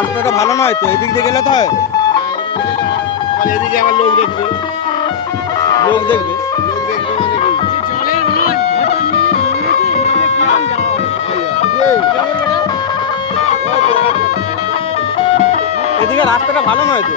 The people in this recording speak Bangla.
রাস্তাটা ভালো নয় তো, এদিক দিয়ে গেলে তো হয়। এদিকে আমার লোক দেখবে, লোক দেখবে। লোক দেখবে মানে কি? জলের মান এদিকে রাস্তাটা ভালো নয় তো।